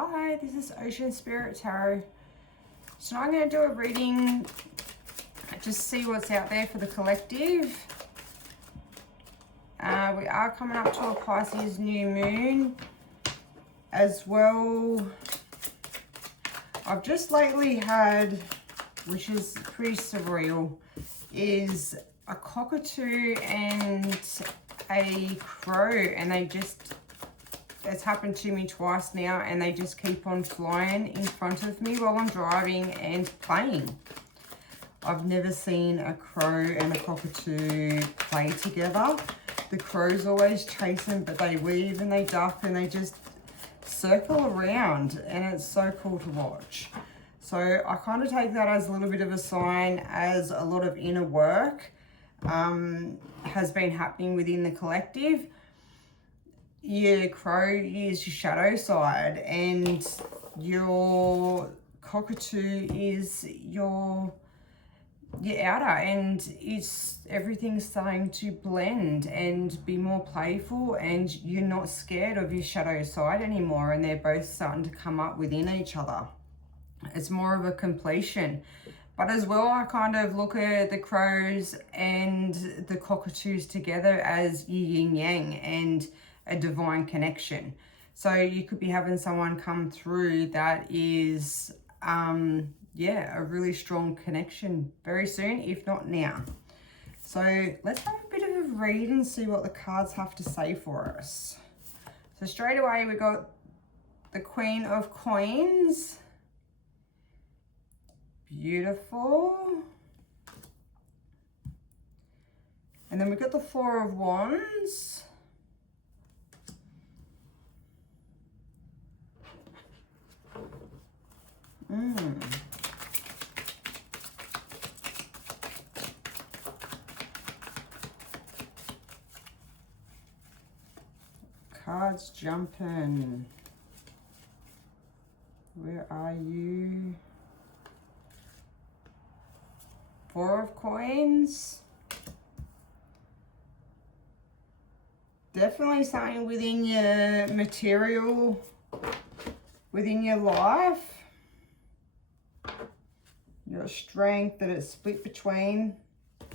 Hi, this is Ocean Spirit Tarot. So now I'm going to do a reading, just see what's out there for the collective. We are coming up to a Pisces new moon as well. I've just lately had, which is pretty surreal, is a cockatoo and a crow, and it's happened to me twice now, and they just keep on flying in front of me while I'm driving and playing. I've never seen a crow and a cockatoo play together. The crow's always chasing, but they weave and they duck and they just circle around, and it's so cool to watch. So I kind of take that as a little bit of a sign, as a lot of inner work has been happening within the collective. Your crow is your shadow side, and your cockatoo is your outer, and everything's starting to blend and be more playful, and you're not scared of your shadow side anymore, and they're both starting to come up within each other. It's more of a completion. But as well, I kind of look at the crows and the cockatoos together as yin yang and a divine connection. So you could be having someone come through that is a really strong connection very soon, if not now. So let's have a bit of a read and see what the cards have to say for us. So straight away we got the Queen of Coins. Beautiful. And then we got the Four of Wands. Cards jumping. Where are you? Four of Coins. Definitely something within your material, within your life. Your strength that it's split between.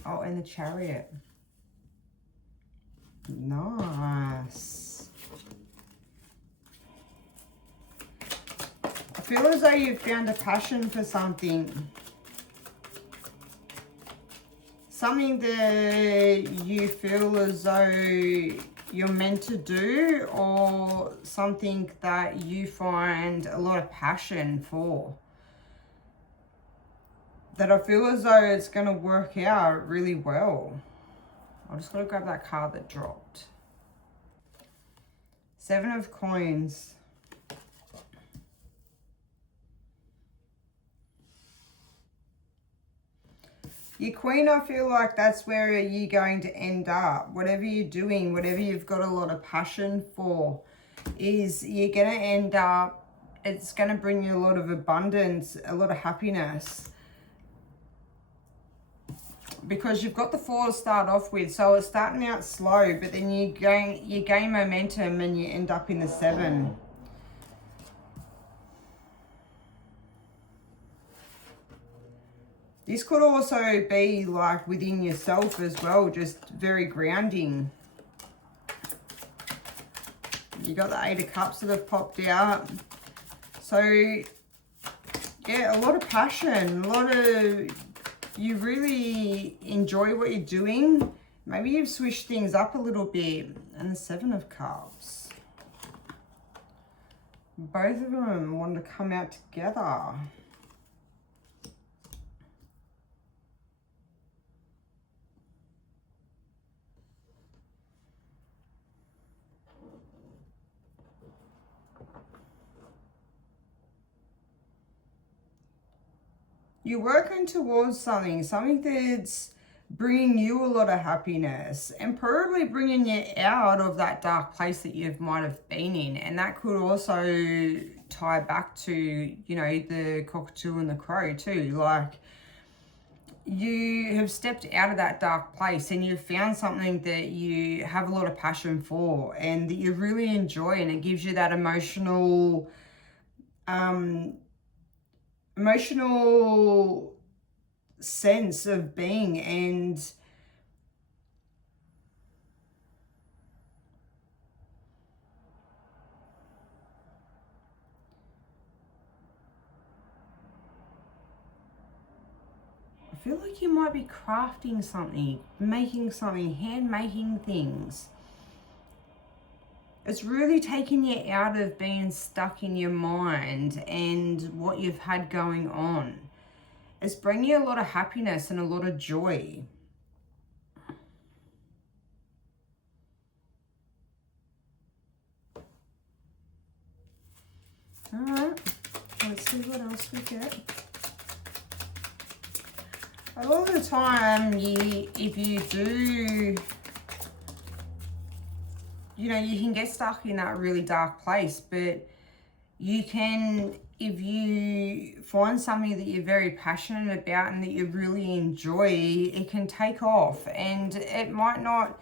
Oh, and the Chariot. Nice. I feel as though you've found a passion for something. Something that you feel as though you're meant to do, or something that you find a lot of passion for. That I feel as though it's going to work out really well. I just got to grab that card that dropped. Seven of Coins. Your Queen, I feel like that's where you're going to end up. Whatever you're doing, whatever you've got a lot of passion for, is you're going to end up, it's going to bring you a lot of abundance, a lot of happiness. Because you've got the Four to start off with, so it's starting out slow, but then you gain momentum and you end up in the Seven. This could also be like within yourself as well, just very grounding. You got the Eight of Cups that have popped out. So yeah, a lot of passion, you really enjoy what you're doing. Maybe you've switched things up a little bit. And the Seven of Cups. Both of them want to come out together. You're working towards something that's bringing you a lot of happiness, and probably bringing you out of that dark place that you might have been in. And that could also tie back to, you know, the cockatoo and the crow too. Like, you have stepped out of that dark place and you've found something that you have a lot of passion for and that you really enjoy, and it gives you that emotional emotional sense of being, and I feel like you might be crafting something, making something, hand making things. It's really taking you out of being stuck in your mind and what you've had going on. It's bringing you a lot of happiness and a lot of joy. All right, let's see what else we get. A lot of the time, if you do, you know, you can get stuck in that really dark place, but you can, if you find something that you're very passionate about and that you really enjoy, it can take off. And it might not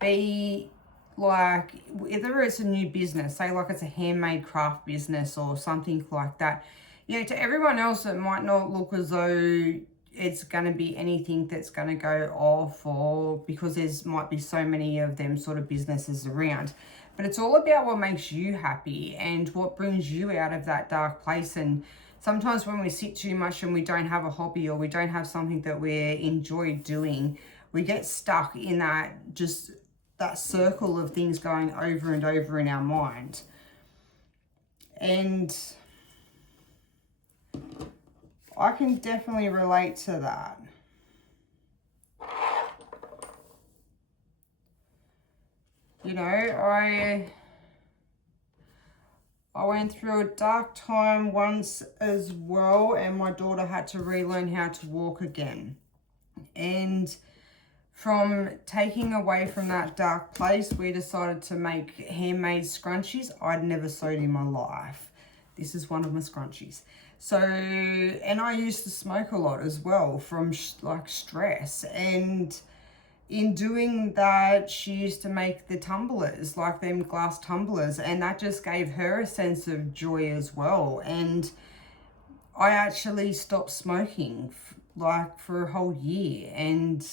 be like, whether it's a new business, say like it's a handmade craft business or something like that, you know, to everyone else it might not look as though it's going to be anything that's going to go off, or because there's might be so many of them sort of businesses around. But it's all about what makes you happy and what brings you out of that dark place. And sometimes when we sit too much and we don't have a hobby or we don't have something that we enjoy doing, we get stuck in that, just that circle of things going over and over in our mind. And I can definitely relate to that. You know, I went through a dark time once as well, and my daughter had to relearn how to walk again. And from taking away from that dark place, we decided to make handmade scrunchies. I'd never sewed in my life. This is one of my scrunchies. So, and I used to smoke a lot as well from like stress. And in doing that, she used to make the tumblers, like them glass tumblers, and that just gave her a sense of joy as well. And I actually stopped smoking like for a whole year, and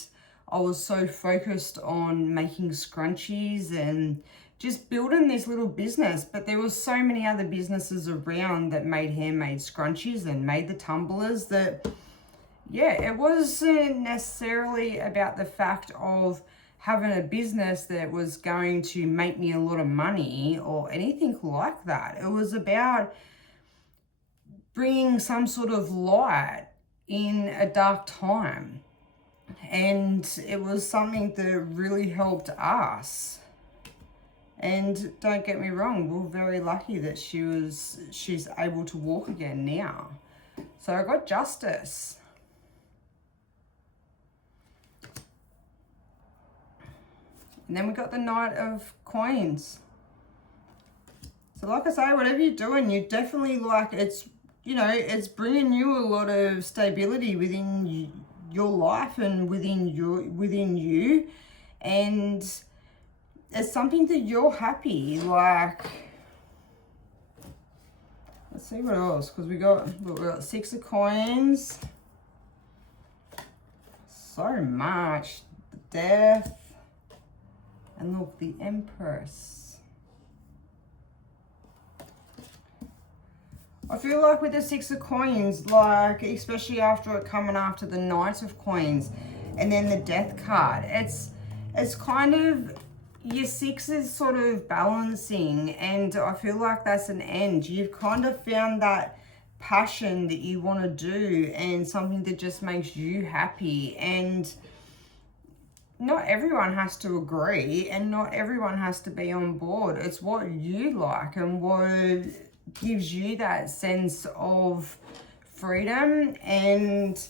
I was so focused on making scrunchies and just building this little business. But there was so many other businesses around that made handmade scrunchies and made the tumblers that, yeah, it wasn't necessarily about the fact of having a business that was going to make me a lot of money or anything like that. It was about bringing some sort of light in a dark time. And it was something that really helped us. And don't get me wrong, we're very lucky that she's able to walk again now. So I got justice. And then we got the Knight of Coins. So like I say, whatever you're doing, you definitely, like, it's, you know, it's bringing you a lot of stability within your life and within you. And it's something that you're happy, like, let's see what else, because we got 6 of Coins. So much. The Death. And look, the Empress. I feel like with the 6 of Coins, like, especially after it coming after the Knight of Coins and then the Death card, it's kind of, your 6 is sort of balancing, and I feel like that's an end. You've kind of found that passion that you want to do and something that just makes you happy. And not everyone has to agree and not everyone has to be on board. It's what you like and what gives you that sense of freedom and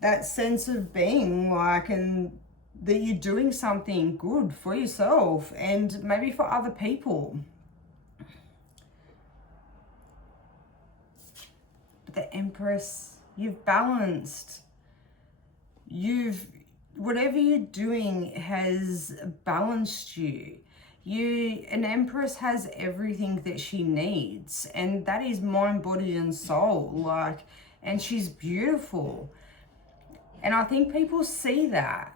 that sense of being, like, and that you're doing something good for yourself and maybe for other people. But the Empress, you've balanced. Whatever you're doing has balanced you. An Empress has everything that she needs, and that is mind, body, and soul. Like, and she's beautiful. And I think people see that.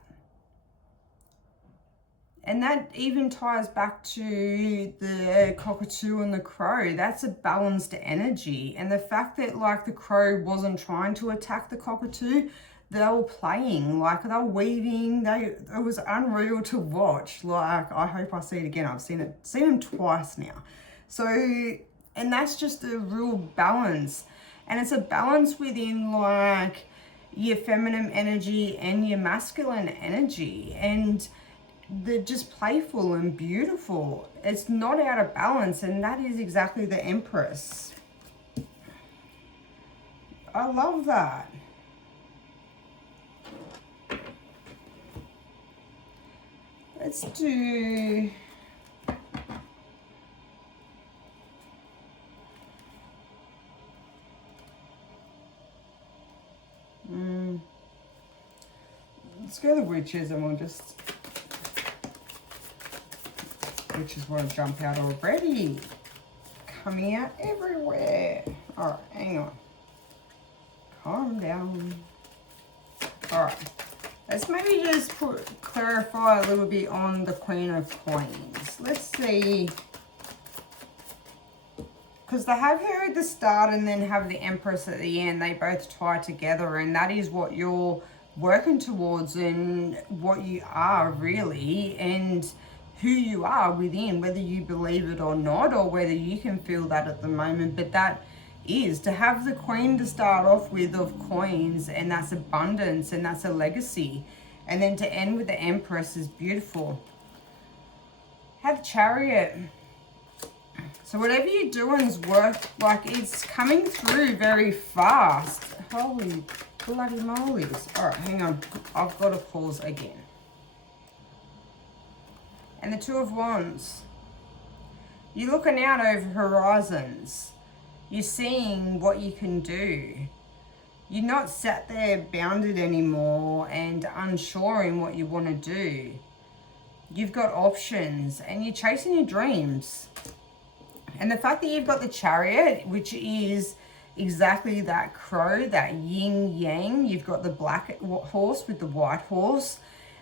And that even ties back to the cockatoo and the crow. That's a balanced energy. And the fact that, like, the crow wasn't trying to attack the cockatoo, they were playing, like, they were weaving. It was unreal to watch. Like, I hope I see it again. I've seen them twice now. So, and that's just a real balance. And it's a balance within, like, your feminine energy and your masculine energy. And they're just playful and beautiful. It's not out of balance, and that is exactly the Empress. I love that. Let's do... Let's go to the witches, and we'll just... Witches want to jump out already. Coming out everywhere. All right, hang on. Calm down. All right. Let's maybe just clarify a little bit on the Queen of Coins. Let's see. Because they have her at the start and then have the Empress at the end. They both tie together, and that is what you're working towards and what you are really, and who you are within, whether you believe it or not, or whether you can feel that at the moment. But that is to have the Queen to start off with of coins, and that's abundance, and that's a legacy, and then to end with the Empress is beautiful. Have Chariot. So whatever you're doing is like it's coming through very fast. Holy bloody mollies. All right, hang on, I've got to pause again. And the Two of Wands. You're looking out over horizons. You're seeing what you can do. You're not sat there bounded anymore and unsure in what you want to do. You've got options and you're chasing your dreams. And the fact that you've got the Chariot, which is exactly that crow, that yin yang. You've got the black horse with the white horse.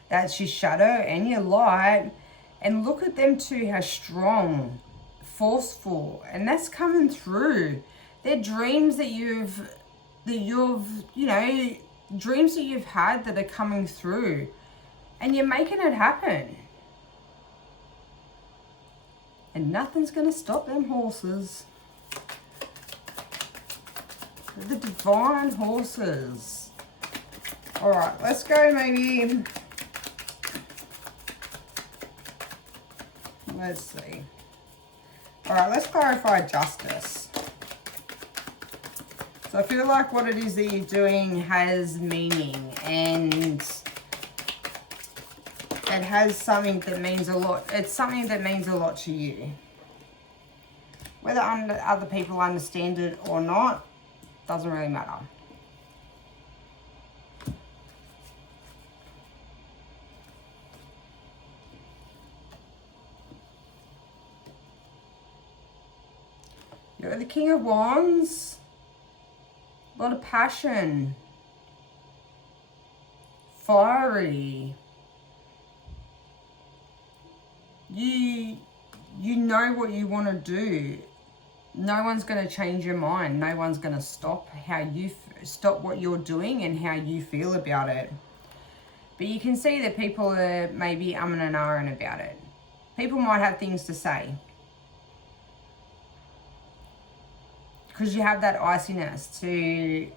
That's your shadow and your light. And look at them two, how strong, forceful, and that's coming through. They're dreams that you've dreams that you've had that are coming through, and you're making it happen. And nothing's gonna stop them horses. The divine horses. All right, let's go maybe. Let's see. All right, let's clarify justice. So I feel like what it is that you're doing has meaning, and it has something that means a lot. It's something that means a lot to you. Whether other people understand it or not, doesn't really matter. You're the King of Wands. A lot of passion. Fiery. You know what you want to do. No one's going to change your mind. No one's going to stop stop what you're doing and how you feel about it. But you can see that people are maybe umming and ahhing about it. People might have things to say. Because you have that iciness to...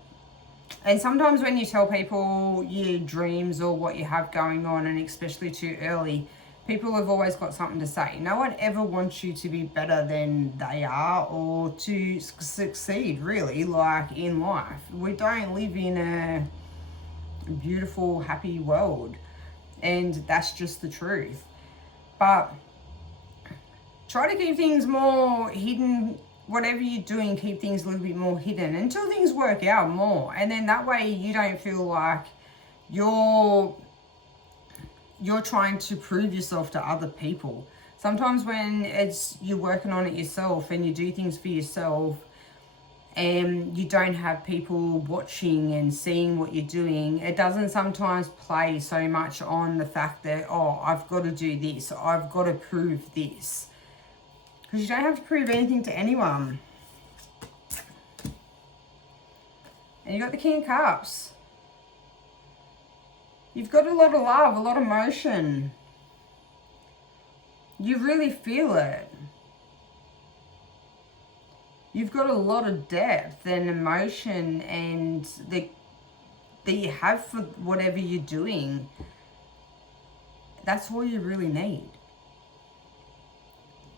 And sometimes when you tell people your dreams or what you have going on, and especially too early, people have always got something to say. No one ever wants you to be better than they are or to succeed, really, like in life. We don't live in a beautiful, happy world. And that's just the truth. But try to keep things more hidden. Whatever you're doing, keep things a little bit more hidden until things work out more. And then that way you don't feel like you're trying to prove yourself to other people. Sometimes when you're working on it yourself and you do things for yourself and you don't have people watching and seeing what you're doing, it doesn't sometimes play so much on the fact that, oh, I've got to do this, I've got to prove this. Because you don't have to prove anything to anyone. And you got the King of Cups. You've got a lot of love, a lot of emotion. You really feel it. You've got a lot of depth and emotion and that you have for whatever you're doing. That's all you really need.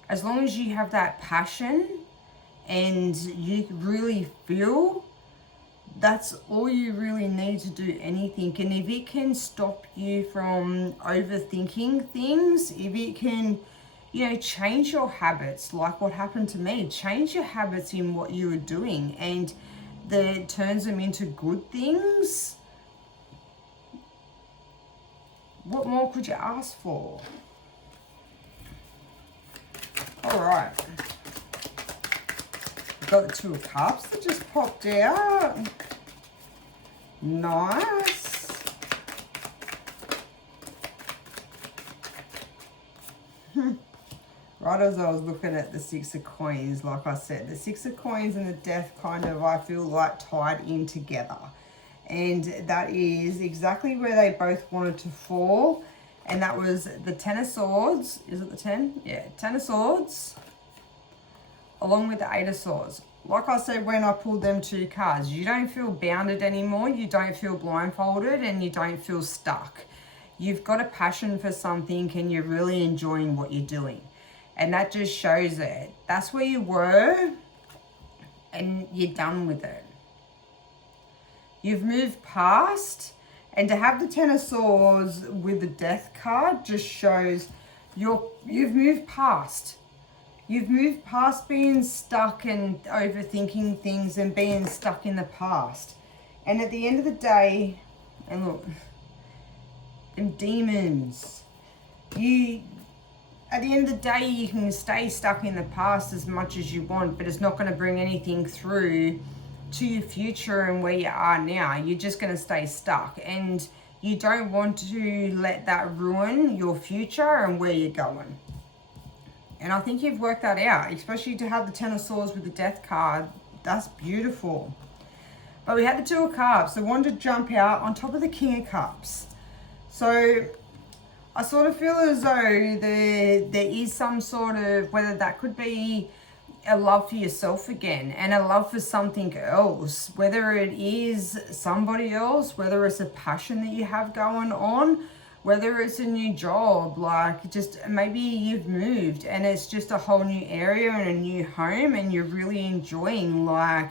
As long as you have that passion and you really feel, that's all you really need to do anything. And if it can stop you from overthinking things, if it can, you know, change your habits, like what happened to me, change your habits in what you were doing and that turns them into good things, what more could you ask for? All right. Got the Two of Cups that just popped out. Nice. Right as I was looking at the Six of Coins, like I said, the Six of Coins and the Death kind of, I feel like, tied in together. And that is exactly where they both wanted to fall. And that was the Ten of Swords. Is it the 10? Yeah, Ten of Swords. Along with the Eight of Swords. Like I said when I pulled them two cards, you don't feel bounded anymore. You don't feel blindfolded and you don't feel stuck. You've got a passion for something and you're really enjoying what you're doing. And that just shows it. That's where you were and you're done with it. You've moved past, and to have the Ten of Swords with the Death card just shows you've moved past. You've moved past being stuck and overthinking things and being stuck in the past. And at the end of the day, and look, them demons, at the end of the day, you can stay stuck in the past as much as you want, but it's not going to bring anything through to your future and where you are now. You're just going to stay stuck, and you don't want to let that ruin your future and where you're going. And I think you've worked that out, especially to have the Ten of Swords with the Death card. That's beautiful. But we had the Two of Cups. I wanted to jump out on top of the King of Cups. So I sort of feel as though there is some sort of, whether that could be a love for yourself again and a love for something else, whether it is somebody else, whether it's a passion that you have going on, whether it's a new job, like just maybe you've moved and it's just a whole new area and a new home and you're really enjoying like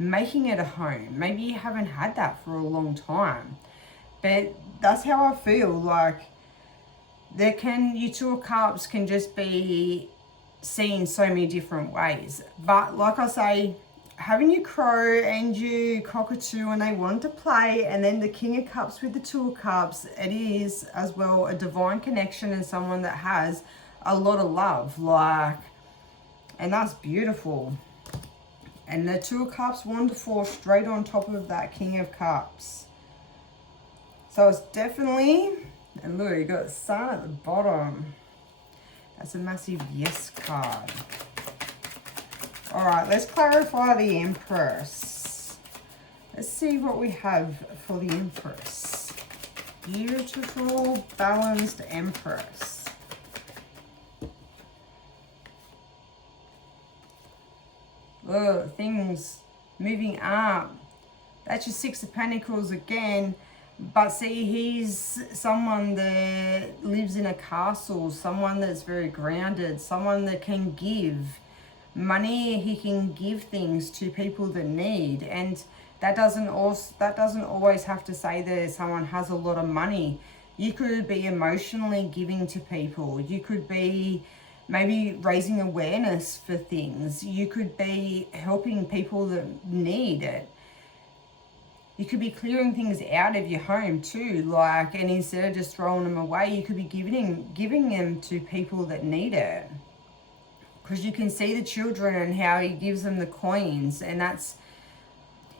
making it a home. Maybe you haven't had that for a long time, but that's how I feel. Like you Two of Cups can just be seen so many different ways. But like I say, having your crow and your cockatoo and they wanted to play, and then the King of Cups with the Two of Cups, it is as well a divine connection and someone that has a lot of love, like, and that's beautiful. And the Two of Cups wanted to fall straight on top of that King of Cups. So it's definitely, and look, you got the Sun at the bottom. That's a massive yes card. All right, let's clarify the Empress. Let's see what we have for the Empress. Beautiful, balanced Empress. Oh, things moving up. That's your Six of Pentacles again. But see, he's someone that lives in a castle, someone that's very grounded, someone that can give money. He can give things to people that need, and that doesn't always have to say that someone has a lot of money. You could be emotionally giving to people. You could be maybe raising awareness for things. You could be helping people that need it. You could be clearing things out of your home too, like, and instead of just throwing them away, you could be giving them to people that need it. Because you can see the children and how he gives them the coins, and that's,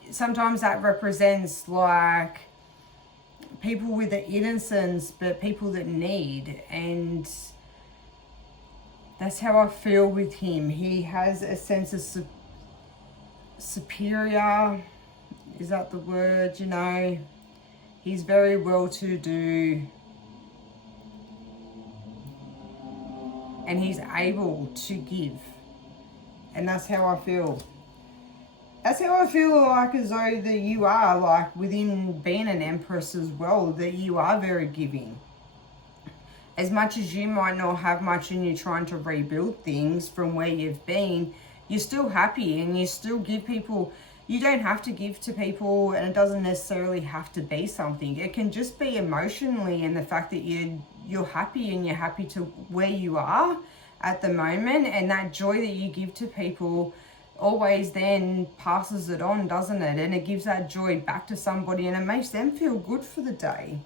sometimes that represents like people with the innocence, but people that need. And that's how I feel with him. He has a sense of superior, is that the word, you know? He's very well-to-do. And he's able to give. And that's how I feel. That's how I feel, like, as though that you are, like, within being an Empress as well, that you are very giving. As much as you might not have much and you're trying to rebuild things from where you've been, you're still happy and you still give people. You don't have to give to people, and it doesn't necessarily have to be something. It can just be emotionally, and the fact that you're happy and you're happy to where you are at the moment, and that joy that you give to people always then passes it on, doesn't it? And it gives that joy back to somebody, and it makes them feel good for the day.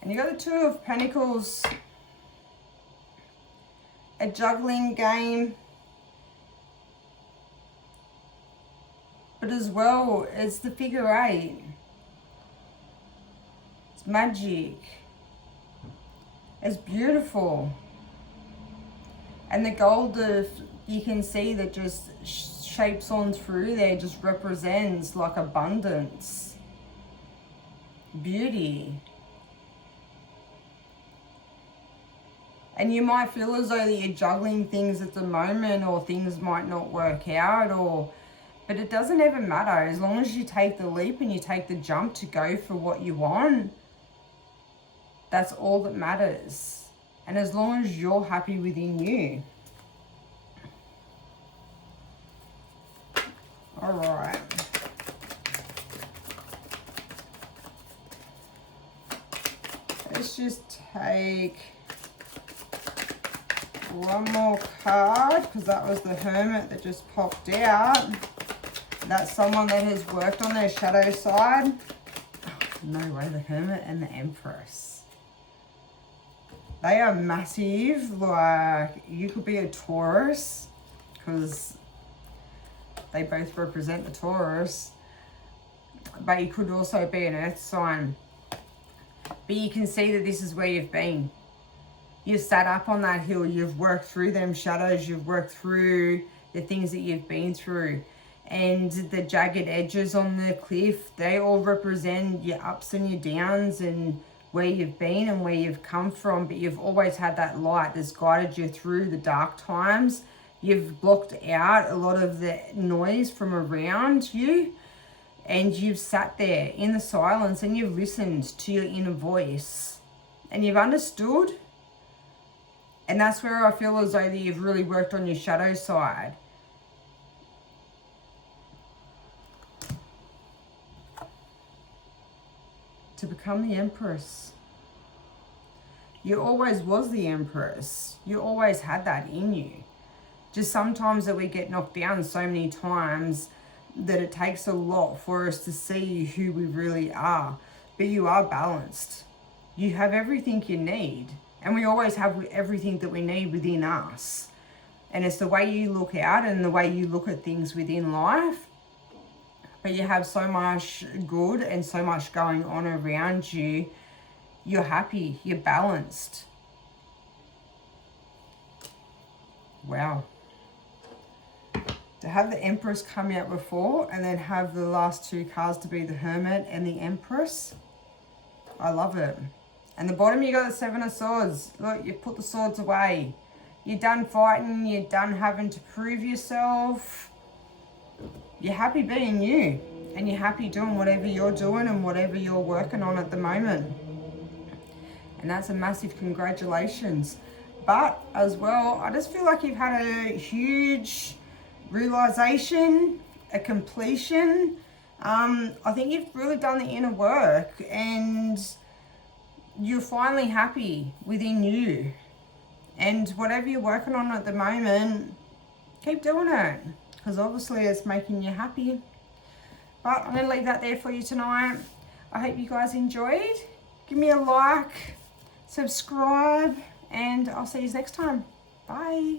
And you got the Two of Pentacles, a juggling game. But as well, it's the figure 8. It's magic. It's beautiful. And the gold, you can see that just shapes on through there, just represents like abundance, beauty. And you might feel as though that you're juggling things at the moment, or things might not work out, but it doesn't ever matter. As long as you take the leap and you take the jump to go for what you want, that's all that matters. And as long as you're happy within you. All right. Let's just take one more card, because that was the Hermit that just popped out. That's someone that has worked on their shadow side. Oh, no way, the Hermit and the Empress. They are massive. Like, you could be a Taurus, because they both represent the Taurus. But you could also be an earth sign. But you can see that this is where you've been. You've sat up on that hill. You've worked through them shadows. You've worked through the things that you've been through. And the jagged edges on the cliff, they all represent your ups and your downs and where you've been and where you've come from. But you've always had that light that's guided you through the dark times. You've blocked out a lot of the noise from around you. And you've sat there in the silence and you've listened to your inner voice. And you've understood. And that's where I feel as though that you've really worked on your shadow side. To become the Empress. You always was the Empress. You always had that in you. Just sometimes that we get knocked down so many times that it takes a lot for us to see who we really are. But you are balanced. You have everything you need. And we always have everything that we need within us. And it's the way you look out and the way you look at things within life. But you have so much good and so much going on around you. You're happy. You're balanced. Wow. To have the Empress come out before and then have the last two cards to be the Hermit and the Empress. I love it. And the bottom you got the Seven of Swords. Look, you put the swords away. You're done fighting. You're done having to prove yourself. You're happy being you. And you're happy doing whatever you're doing and whatever you're working on at the moment. And that's a massive congratulations. But as well, I just feel like you've had a huge realization, a completion. I think you've really done the inner work and you're finally happy within you. And whatever you're working on at the moment, keep doing it. Because obviously it's making you happy. But I'm going to leave that there for you tonight. I hope you guys enjoyed. Give me a like, subscribe, and I'll see you next time. Bye.